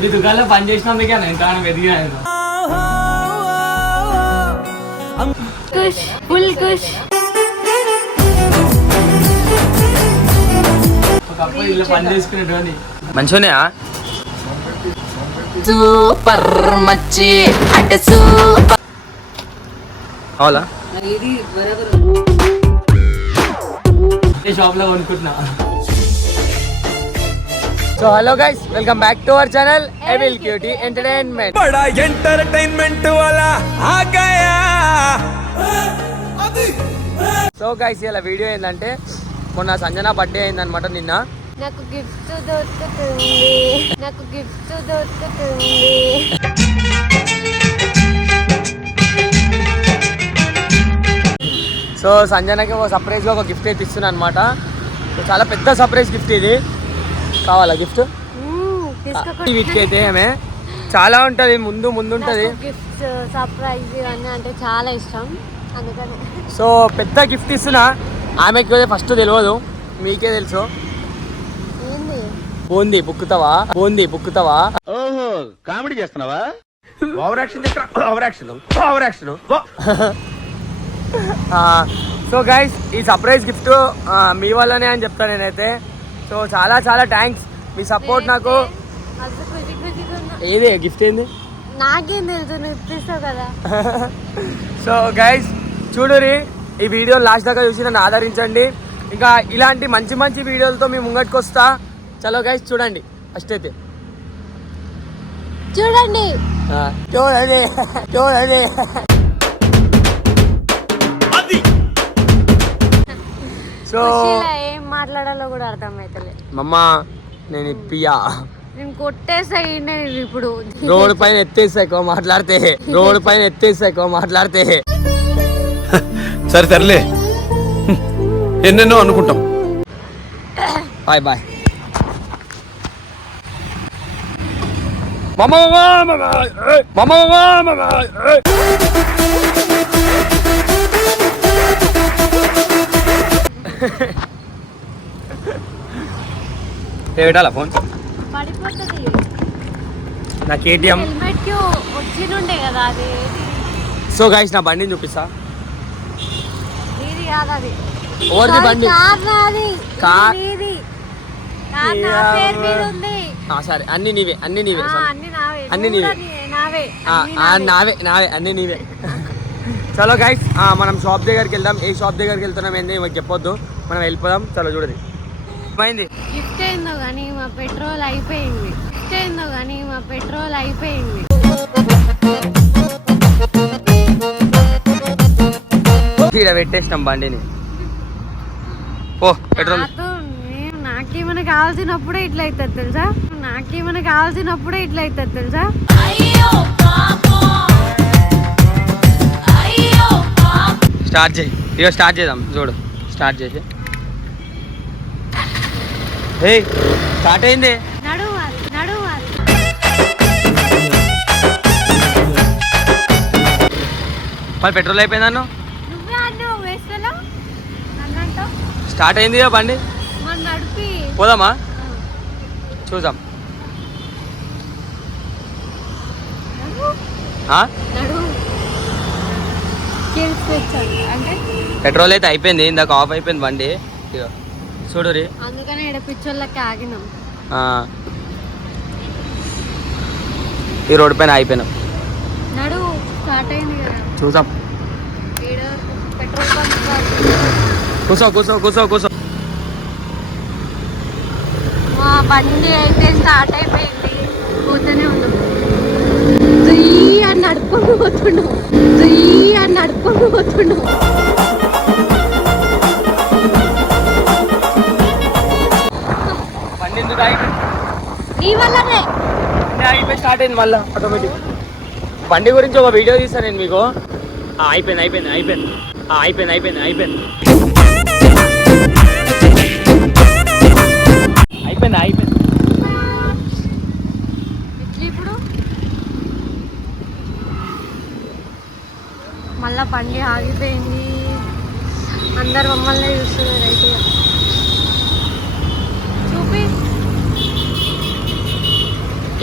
మీ దుకాణంలో పని చేసినందుకే నేను కానీ వెతికినాను. ఒకప్పుడు ఇల్లు పని చేసుకునేటువంటి మంచిగా సూపర్ మచ్చి అంటే సూపర్ అవునా షాప్ లో కొనుక్కుంటున్నా. So hello guys, welcome back to our channel Evil Cutie Entertainment. బడా ఎంటర్టైన్మెంట్ వాలా ఆ గయా. సో గైస్, ఇలా వీడియో ఏంటంటే మొన్న సంజన బర్త్డే అయిందనమాట. నిన్న నాకు గిఫ్ట్ దొరుకుతుంది, నాకు గిఫ్ట్ దొరుకుతుంది. సో సంజనకి ఒక సర్ప్రైజ్గా ఒక గిఫ్ట్ అయితే ఇస్తున్నాను అనమాట. చాలా పెద్ద సర్ప్రైజ్ గిఫ్ట్ ఇది. కావాలా గిఫ్ట్? వీటికి అయితే ఆమె చాలా ఉంటుంది, ముందు ఉంటుంది. గిఫ్ట్ సర్ప్రైజ్ ఇవన్నీ అంటే చాలా ఇష్టం, అందుకని సో పెద్ద గిఫ్ట్ ఇస్తున్నా. ఆమెకి ఫస్ట్ తెలియదు, మీకే తెలుసు. బోంది బుక్కుతావా? ఓహో, కామెడీ చేస్తున్నావా? Over action. సో గైస్, ఈ సర్ప్రైజ్ గిఫ్ట్ మీ వల్లనే అని చెప్తాను నేనైతే. సో చాలా చాలా థ్యాంక్స్, మీ సపోర్ట్ నాకు. ఏది గిఫ్ట్ ఏంది నాకేం తెలుసు, నువ్వు ఇప్పిస్తావు కదా. సో గైస్ చూడురి, ఈ వీడియో లాస్ట్ దాకా చూసి నన్ను ఆదరించండి. ఇంకా ఇలాంటి మంచి మంచి వీడియోలతో మీ ముంగటికి వస్తా. చలో గైస్, చూడండి. ఫస్ట్ అయితే చూడండి. సో ఏం మాట్లాడాలో కూడా అర్థమైతలే. మమ్మ నేను ఇప్పియా, నేను కొట్టేసా ఇప్పుడు. రోడ్డు పైన ఎత్తేసాకో మాట్లాడితే సరే సర్లే, ఎన్నెన్నో అనుకుంటాం. Bye bye. పెట్టాలా ఫోన్? పడిపోతుంది. నా కేటీఎం హెల్మెట్ కి వచ్చినుండే కదా అది. సో గైస్, నా బండిని చూపిస్తా. ఇది కాదు, అది ఓవర్ది బండి. కార్ నీది. కార్ నా పేరు మీద ఉంది. సరే, అన్ని నీవే. అన్ని నీవే. నావే అన్ని నీవే. చలో గైస్, మనం షాప్ దగ్గరికి వెళ్దాం. ఏ షాప్ దగ్గరికి వెళ్తున్నాం ఏంది మాకు చెప్పొద్దు, మనం వెళ్ళిపోదాం. చలో చూడది. ఏమైంది? గిఫ్ట్ ఏందో కానీ మా పెట్రోల్ అయిపోయింది. ఇక్కడ పెట్టేసినాం బండిని. ఓ పెట్రోల్. నాకేమైనా కావాల్సినప్పుడే ఇట్లా అవుతుంది తెలుసా. స్టార్ట్ చేయి. ఇక స్టార్ట్ చేద్దాం. చూడు, స్టార్ట్ చేసి. హే, స్టార్ట్ అయింది. నడువు. మరి పెట్రోల్ అయిపోయిందన్ను. నువ్వే అన్నావు వేసుకోలో అన్నంటావు. స్టార్ట్ అయింది బండి. మన నడిపి పోదామా? చూద్దాం. పెట్రోల్ అయితే అయిపోయింది, ఇందాక ఆఫ్ అయిపోయింది బండి. చూడు రీ, అందుకనే ఇక్కడ పిచ్చోళ్ళకి ఆగినాం. ఈ రోడ్డు పైన అయిపోయినాం. నడువు, స్టార్ట్ అయింది కదా. చూద్దాం. పెట్రోల్ బంక్ కూర్చో. మా బండి అయితే స్టార్ట్ అయిపోయింది, పోతూనే ఉన్నాం. అని నడుపుకొని పోతున్నాం. బండి ఎందుకు ఆగిపోయింది? నీ వల్లనే ఆగిపోయి స్టార్ట్ అయింది మళ్ళీ ఆటోమేటిక్. బండి గురించి ఒక వీడియో తీస్తాను నేను మీకు. అయిపోయింది. ఇప్పుడు మళ్ళా బండి ఆగిపోయింది. అందరు మమ్మల్ని చూస్తున్నారు. అయితే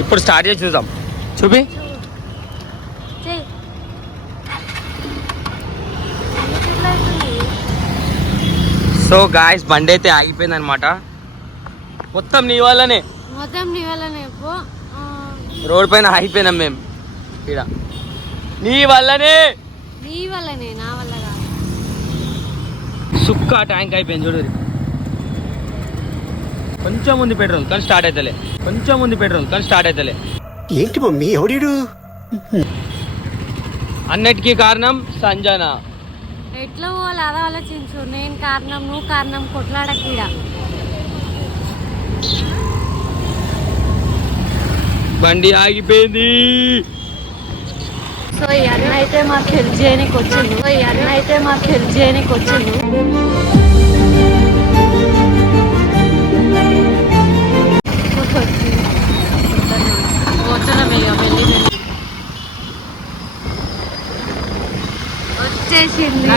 ఇప్పుడు స్టార్ట్ చేసి చూద్దాం. చూపి. చెయ్. సో గాయస్ బండి అయితే ఆగిపోయింది అనమాట. మొత్తం నీ వల్లనే మొత్తం నీ వల్లనే పో. రోడ్ పైన ఆగిపోయినాం మేము ఇక్కడ. నీ వల్లనే. నీ వల్లనే, నా వల్ల కాదు. సుక్క ట్యాంక్ అయిపోయింది చూడు. కొంచెం ఉంది పెట్రోల్ కానీ స్టార్ట్ అవుతలే. కొంచెం ఉంది పెట్రోల్ కానీ స్టార్ట్ అవుతలే. ఏంటి మమ్మీ ఎవడీడు? అన్నిటికీ కారణం సంజన. ఎట్లా పోవాలి అలా ఆలోచించు. నేను కారణం, నువ్వు కారణం, కొట్లాడకీడ. బండి ఆగిపోయింది. సో ఈ అన్న అయితే మాకు హెల్ప్ చేయడానికి వచ్చిండు. వచ్చేసింది.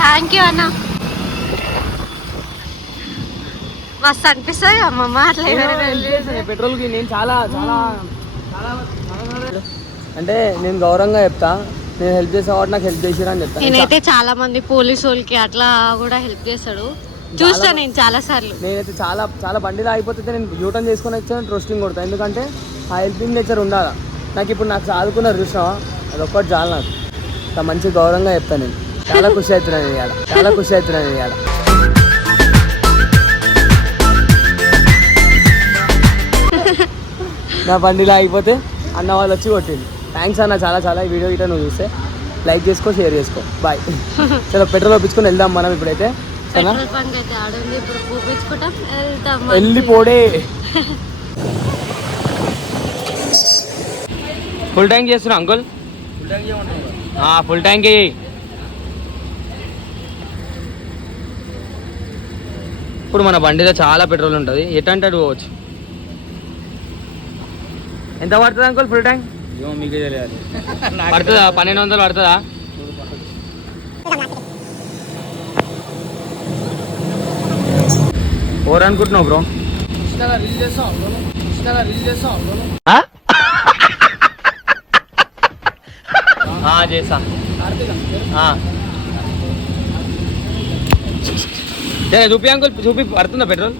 థ్యాంక్ యూ అన్న. మస్తు అనిపిస్తుంది అమ్మ మాట్లాడే. పెట్రోల్కి నేను చాలా చాలా చాలా అంటే నేను గౌరవంగా చెప్తా. నేను హెల్ప్ చేసే వాడు నాకు హెల్ప్ చేసిరా అని చెప్తాను. నేనైతే చాలా మంది పోలీసు వాళ్ళకి అట్లా కూడా హెల్ప్ చేస్తాడు, చూస్తా నేను చాలా సార్లు. నేనైతే చాలా చాలా బండిలో అయిపోతే నేను యూటర్న్ చేసుకొని వచ్చాను, రోస్టింగ్ కొడతాను. ఎందుకంటే ఆ హెల్పింగ్ నేచర్ ఉండాలి నాకు. ఇప్పుడు నాకు చదువుకున్నారు చూసినావా, అదొక్కటి చాలు నాకు. మంచి గౌరవంగా చెప్తాను నేను. చాలా ఖుషి అవుతున్నాను ఇవాళ. నా బండిలో అయిపోతే అన్న వాళ్ళు వచ్చి కొట్టింది. థ్యాంక్స్ అన్న చాలా చాలా. ఈ వీడియో గిట్ట నువ్వు చూస్తే లైక్ చేసుకో, షేర్ చేసుకో. బాయ్. చలో పెట్రోల్ ఒప్పించుకొని వెళ్దాం మనం ఇప్పుడైతే. పెట్రోల్ బంక్ అయితే ఆడుంది, ఇప్పుడు పూపించుకుంటాం, వెళ్తాం. వెళ్ళిపోడే. ఫుల్ ట్యాంక్ చేస్తున్నా అంకుల్. ఫుల్ ట్యాంక్ ఇప్పుడు మన బండిలో చాలా పెట్రోల్ ఉంటుంది. ఎటంటే అటు పోవచ్చు. ఎంత పడుతుంది అంకుల్ ఫుల్ ట్యాంక్? మీకే తెలియాలి. పడుతుందా? 1200 పడుతుందా? ఓవర్ అనుకుంటున్నావు బ్రో. చేసా చూపి అంకుల్, చూపి. పడుతుందా పెట్రోల్?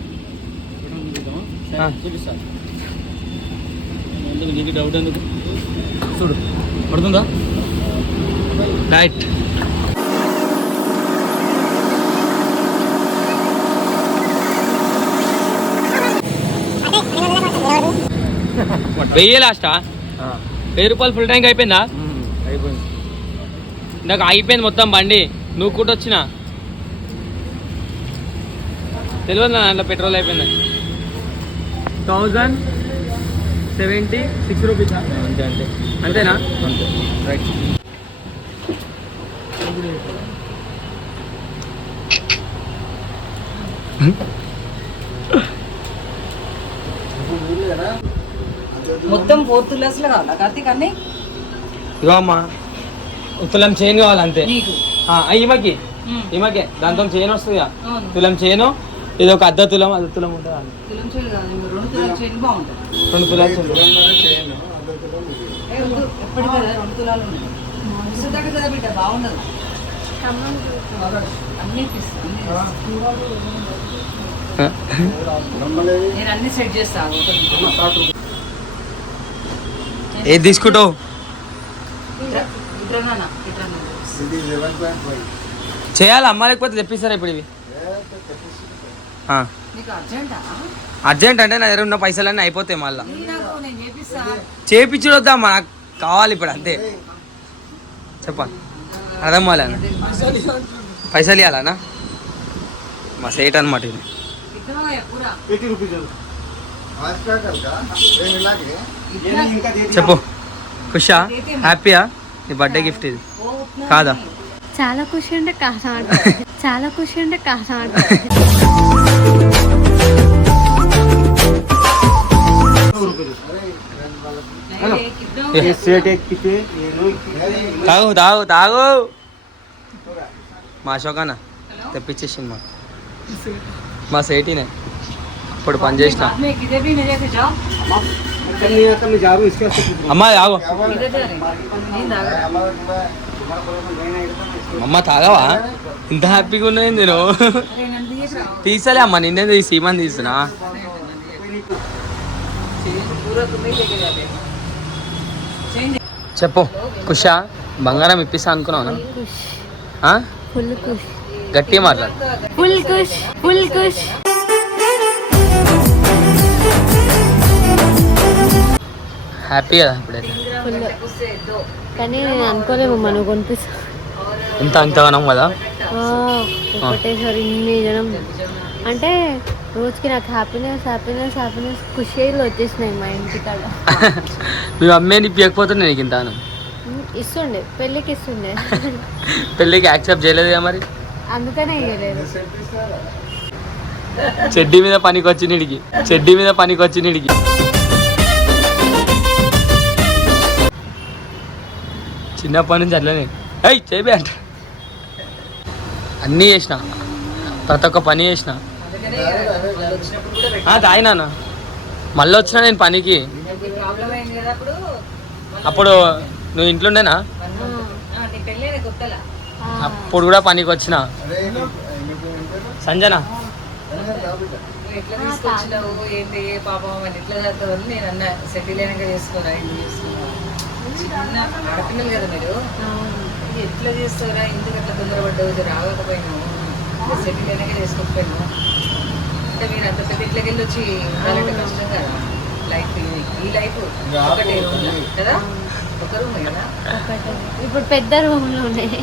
నీకు డౌట్ ఎందుకు? చూడు పడుతుందా? రైట్. వెయ్యి లాస్టా? 1000 రూపాయలు ఫుల్ ట్యాంక్ అయిపోయిందా? అయిపోయింది. నాకు అయిపోయింది మొత్తం బండి. నువ్వు కూడా వచ్చినా తెలియదు నా దాంట్లో పెట్రోల్ అయిపోయింది. 1076 రూపీస్. అంతేనా? అంతే. రైట్. మొత్తం 4 తులాస్లో కావాలా కార్తీక్ అన్నీ? ఇగో అమ్మా, తులం చైన్ కావాలి అంతే. ఈమెకి దాంతో చైన్ వస్తుంది. తులం చైను, ఇది ఒక అర్ధ తులం, అది తులం ఉంటుంది. 2 తులాల చైన్ బాగుంటుంది. 2 తులాలు చైన్ ఎప్పటికీ 2 తులాలు ఉన్నాయి. విసుదాకా కదా బిడ్డ, బాగుండదు. అన్నీ నేను అన్ని సెట్ చేస్తాను. ఏది తీసుకుంటావు? చేయాలి అమ్మ, లేకపోతే తెప్పిస్తారా ఇప్పుడు ఇవి? అర్జెంట్ అంటే నా దగ్గర ఉన్న పైసలన్నీ అయిపోతాయి. మళ్ళీ చేపించుడు వద్దామ్మా, నాకు కావాలి ఇప్పుడు అంతే. చెప్పాలి అర్థం కాలేనా? పైసలు ఇవ్వాలనా? మా సేట్ అనమాట ఇది. చెప్పు. ఖుషా? హ్యాపీయా? నీ బర్త్డే గిఫ్ట్ ఇది కాదా? చాలా ఖుషి అంటే కాదా? చాలా ఖుషి అంటే కాదా? తాగు తాగు తాగు. మా అశోకన్న తెప్పించేసింది మాకు. మా సేటీనే ఇప్పుడు పని చేసిన. అమ్మా తాగు ఇదే సరే. నేను తాగను. అమ్మ తాగవా ఇంత హ్యాపీగా ఉన్నది నేను అరే నన్ను తీయకురా. తీసలే అమ్మ నిన్నే తీసి ఈమని తీస్తున్నా पूरा तुम्हें लेके जाते हैं चेंज చెప్పు కుషా బంగారం ఇప్పిస్తా అనుకున్నావు ఖుష్ ఆ? ఫుల్ ఖుష్ గట్టిగా మాట్లాడు ఫుల్ ఖుష్ ఫుల్ ఖుష్. హ్యాపీ కదా ఇప్పుడైతే ఫుల్. కానీ నేను అనుకోలేము మనం కొనిపిస్తా ఇంతగానం కదా ఒకటేసారి ఇన్ని జనం అంటే రోజుకి నాకు హ్యాపీనెస్ హ్యాపీనెస్ హ్యాపీనెస్ ఖుషీలు వచ్చేసినాయి మా ఇంటి కాడ. మీ అమ్మేని ఇప్పకపోతే నీకు ఇంతాను ఇస్తుండే పెళ్ళికి ఇస్తుండే పెళ్ళికి యాక్సెప్ట్ చేయలేదు కదా మరి అందుకనే ఇవ్వలేదు. చెడ్డీ మీద పనికి వచ్చి నీడికి చిన్నప్పటి నుంచి అట్లనే ఏయ్ చేయబే అంట అన్నీ చేసిన ప్రతి ఒక్క పని చేసిన తాగినా మళ్ళీ వచ్చినా నేను పనికి ప్రాబ్లం అయింది కదా అప్పుడు నువ్వు ఇంట్లో ఉండేనా నీ పెళ్ళి కొత్తలా అప్పుడు కూడా పనికి వచ్చిన సంజన నువ్వు ఎట్లా తీసుకొచ్చినావు ఏంటి ఏ పాపం అని ఎట్లా చదువుతావని నేను అన్న సెటిల్ అయినాక చేసుకున్నా ఎందుకు చేసుకున్నావు చిన్న ఆడపిల్లలు కదా మీరు ఇది ఎట్లా చేస్తారా ఎందుకు అట్లా తొందరపడ్డావు రావకపోయినావు సెటిల్ అయినాక చేసుకోకపోయినావు అంటే మీరు అంత పెద్ద ఇట్లకి వెళ్ళి వచ్చి ఉండాలంటే కష్టం కదా లైఫ్ ఈ లైఫ్ ఒకటే రూమ్ కదా ఒక రూమ్ కదా ఇప్పుడు పెద్ద రూమ్లో ఉన్నాయి.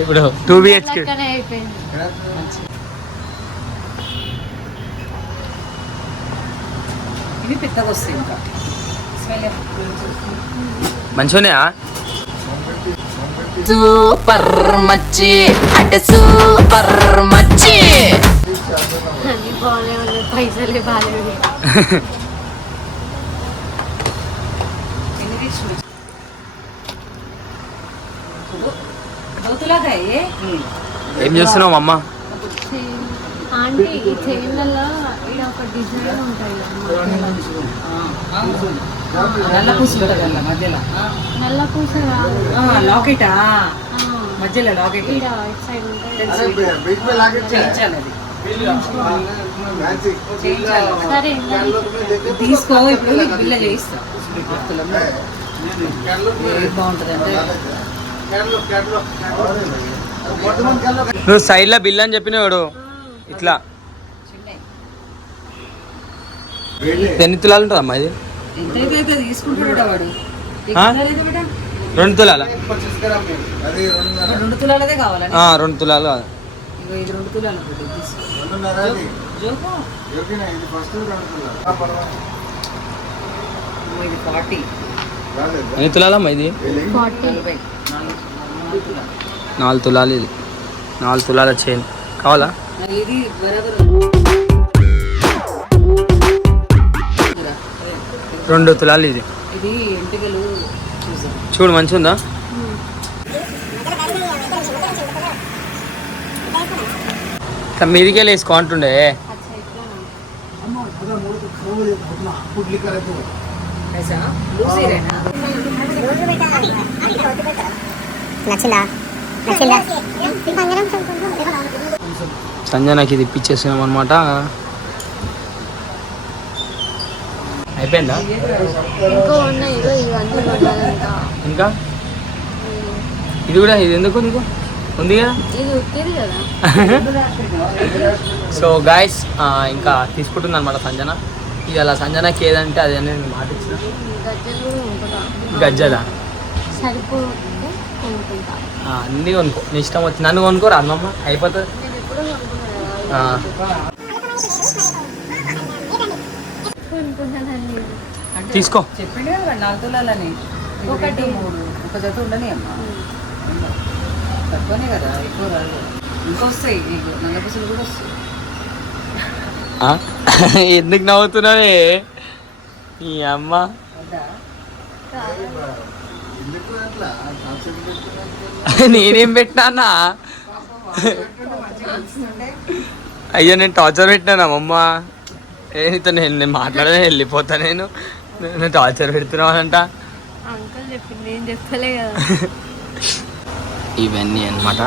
ఇప్పుడు 2 BHK లెక్కనే అయిపోయింది. ఇవి పెద్దగా వస్తాయి ఇంకా స్మెల్ మంచిగా సూపర్ మచ్చి అంటే సూపర్ మచ్చి అన్ని బాగానే ఉన్నాయి పైసలే బాగాలేదు. ఏం చేస్తున్నావు అమ్మ ఆంటీ ఈ చైన్లలో ఇక్కడ ఒక డిజైన్ ఉంటాయి నల్ల పూసలు కదా మధ్యలో నల్ల పూస కాదు. లాకెటా ఆ, మధ్యలో లాకెట్ ఈడ ఇటు సైడ్ ఉంటాయి. చేయించాలి అది చేయించాలి సరే తీసుకో ఇప్పుడు నీకు బిల్ల చేయిస్తా ఏది బాగుంటుంది అంటే నువ్వు సైడ్లో బిల్ అని చెప్పినాడు ఇట్లా ఎన్ని తులాలు ఉంటుంది అమ్మా ఇది ఎంతైతే తీసుకుంటాడట వాడు ఆ? 2 తులాల 2 తులాలదే కావాలని 2 తులాలు ఇగో ఇది 2 తులాలు ఒకటి తీసుకో. జోకు ఇది 40 ఎన్ని తులాలమ్మా ఇది 40 4 తులాలు ఇది 4 తులాల చైన్ కావాలా ఇది బరాబర్ 2 తులాలు ఇది ఇది ఎంటికలు చూసాను చూడు మంచిగా ఉందా మీదికే వేసుకో అంటుండే ऐसा लूसी रहना సంజనకి ఇది ఇప్పించేసినాం అనమాట అయిపోయిందా ఇంకో ఉన్నాయి ఇగో ఇవన్నీ కొనాలంట. ఇంకా ఇది కూడా ఇది ఎందుకు నీకు ఉంది కదా ఇది ఉత్తిది కదా. సో గాయస్ ఇంకా తీసుకుంటుంది అనమాట సంజన ఇది అలా సంజనకి ఏదంటే అది అని నేను మాట ఇచ్చిన గజ్జలు కూడా కొనుక్కుంటా. గజ్జల సరిపోతే కొనుక్కుంటా. అన్నీ కొనుక్కో నీ ఇష్టం వచ్చి నన్ను కొనుక్కోరా అమ్మమ్మ అయిపోతుంది నేను ఎప్పుడూ కొనుక్కున్నానండి. అంటే తీసుకో చెప్పిండు కదా 4 తులాలని ఒకటి 3 ఒక జత ఉండని అమ్మా తక్కువనే కదా ఎక్కువ రాదు ఇంకా వస్తాయి నీకు నల్ల పూసలు కూడా వస్తాయి ఎందుకు నవ్వుతున్నావే ఈ అమ్మ వద్దా నేనేం పెట్టినా అయ్యో నేను టార్చర్ పెట్టినాను అమ్మమ్మ నీతో నేను మాట్లాడనే వెళ్ళిపోతా నేను నేను టార్చర్ పెడుతున్నానంట. అంకుల్ చెప్పింది నేను చెప్పలే కదా. ఇవన్నీ అనమాట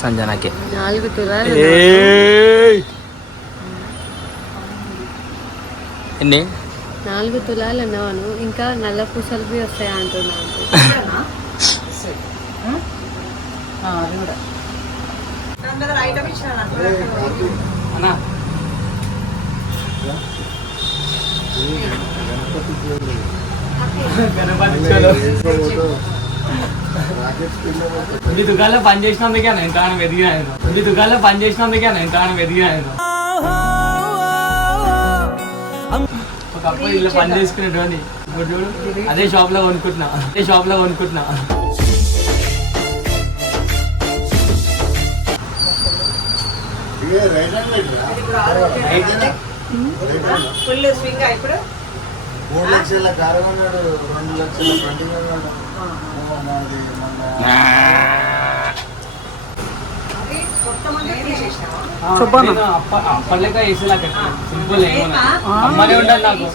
సంజనకి. 4 తులాలు ఎన్ని 4 తులాలు అన్నాను. ఇంకా నల్ల పూసలు బి వస్తాయి అంటున్నాను. అది కూడా ఐటమ్ ఇచ్చిన అన్నా మీ దుకాణంలో పని చేసినందుకే నేను తాను ఎదిగినాను. మీ దుకాణంలో పని చేసినందుకే నేను తాను ఎదిగినాను. ఒకప్పుడు ఇలా పని చేసుకునేటువంటి ఇప్పుడు చూడు అదే షాప్ లో కొనుక్కుంటున్నా. ఫుల్ స్వింగ్ ఇప్పుడు 3 లక్షల కారం అన్నాడు, 2 లక్షల పండింగ్ అన్నాడు. అప్పటిలేక వేసేలా సింపుల్ అమ్మనే ఉండదు నాకు.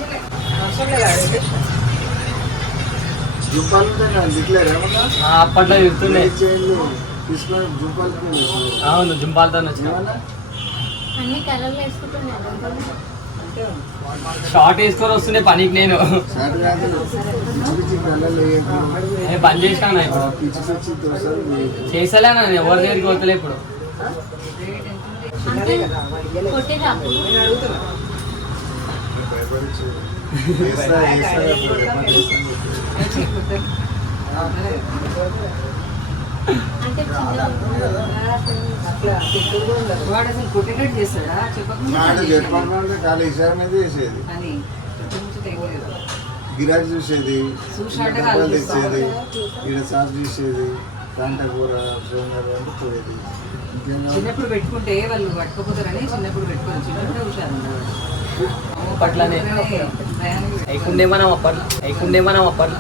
జుంపాలు దిట్లేరు ఏమన్నా అప్పట్లో చెప్తుండే. తీసుకొని జుంపాలు అవును జుంపాలతో వచ్చిన అన్ని కలర్లు వేసుకుంటున్నాను. షార్ట్ వేసుకొని వస్తుండే పనికి నేను పని చేసినా ఇప్పుడు పిచ్చి పిచ్చి దోశలు చేసలే నేను ఎవరి దగ్గరికి పోతలే ఇప్పుడు. కొట్టేదా అంటే వాడు అసలు కొట్టినట్టు చేస్తాడా నాడు చెప్పకుండా ఖాళీ ఇషార మీద వేసేది, అని గిరాకీ చూసేది, చూసినట్టే రూపాయలు తెచ్చేది, ఈడ సాఫ్ చూసేది, కాంట కూర సోమవారం అంటే పోయేది. చిన్నప్పుడు పెట్టుకుంటే వాళ్ళు పట్టుకోపోతారని చిన్నప్పుడు పెట్టుకోవాలి. చిన్నప్పుడే హుషారు అప్పట్లోనే అయికుండే మనం అప్పట్లో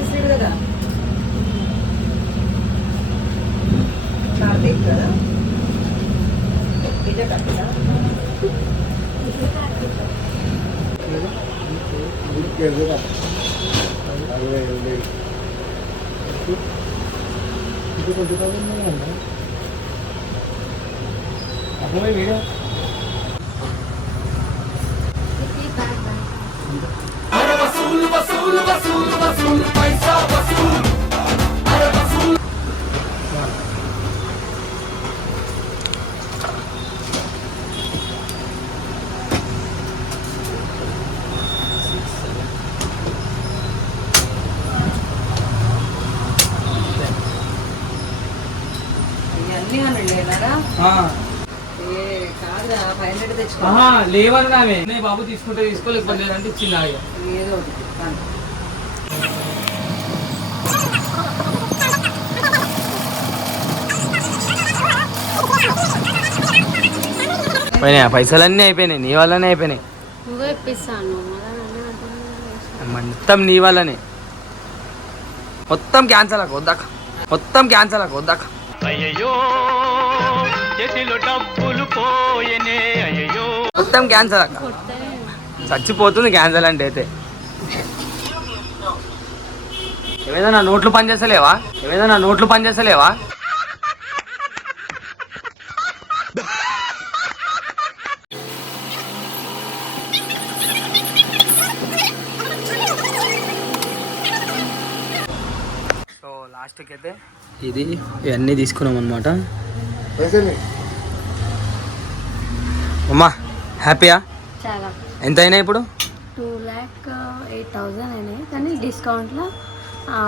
ఇస్తాడు కదా కార్తీక్ కదా ఇదే కట్టదా ఎదురా 60 అప్పుడు వీడియో ఇవన్నీ అని వెళ్ళేనారా కాదురా 500 తెచ్చుకో. లేవన్నామే బాబు తీసుకుంటే తీసుకోలేకపోతే లేదంటే ఇచ్చింది ఆగే. ఏదో ఒకటి కానీ. పైసలన్నీ అయిపోయినాయి, నీ వల్లనే అయిపోయినాయి. నువ్వే ఇప్పిస్తాను మొత్తం నీ వల్లనే. మొత్తం క్యాన్సల్ వద్దాక అయ్యో చేతిలో డబ్బులు పోయనే అయ్యో మొత్తం క్యాన్సల్ అక్క. చచ్చిపోతుంది క్యాన్సల్ అంటే అయితే. ఏమైనా నా నోట్లు పనిచేస్తలేవా? సో లాస్ట్కి అయితే ఇవన్నీ తీసుకున్నాం అనమాట. అమ్మా హ్యాపీయా? చాలా. ఎంత అయినా ఇప్పుడు 2,08,000 అయినాయి కానీ డిస్కౌంట్లో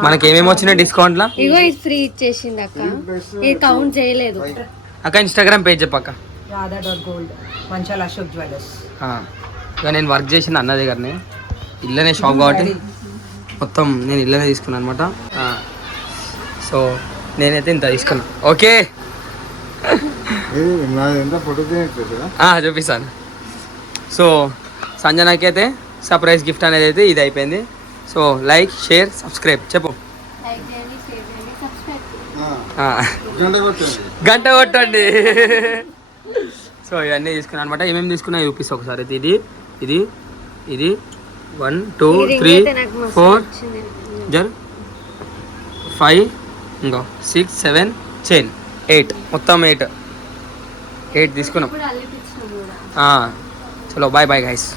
మనకి ఏమేమి వచ్చినాయి డిస్కౌంట్లో? ఇగో ఇది ఫ్రీ ఇచ్చేసింది అక్క. ఇది కౌంట్ చేయలేదు అక్క. ఇన్స్టాగ్రామ్ పేజ్ చెప్పక్క. రాధా.gold మంచాల అశోక్ జ్యువెలర్స్. ఇక నేను వర్క్ చేసిన అన్న దగ్గరనే, ఇల్లనే షాప్ కాబట్టి మొత్తం నేను ఇల్లనే తీసుకున్నాను అనమాట. సో నేనైతే ఇంత తీసుకున్నా. ఓకే చూపిస్తాను. సో సంజనాకి అయితే సర్ప్రైజ్ గిఫ్ట్ అనేది అయితే ఇది అయిపోయింది. సో లైక్, షేర్, సబ్స్క్రైబ్ చెప్పు. లైక్ చేయండి, షేర్ చేయండి, సబ్స్క్రైబ్ చేయండి. గంట కొట్టండి. గంట కొట్టండి. సో ఇవన్నీ తీసుకున్నాను అనమాట. ఏమేమి తీసుకున్నా చూపిస్తా ఒకసారి. అయితే ఇది 1 2 3 4 జర్ 5 ఇంకో 6 7 చైన్ 8 మొత్తం 8 తీసుకున్నాం. చలో బాయ్ బాయ్ గైస్.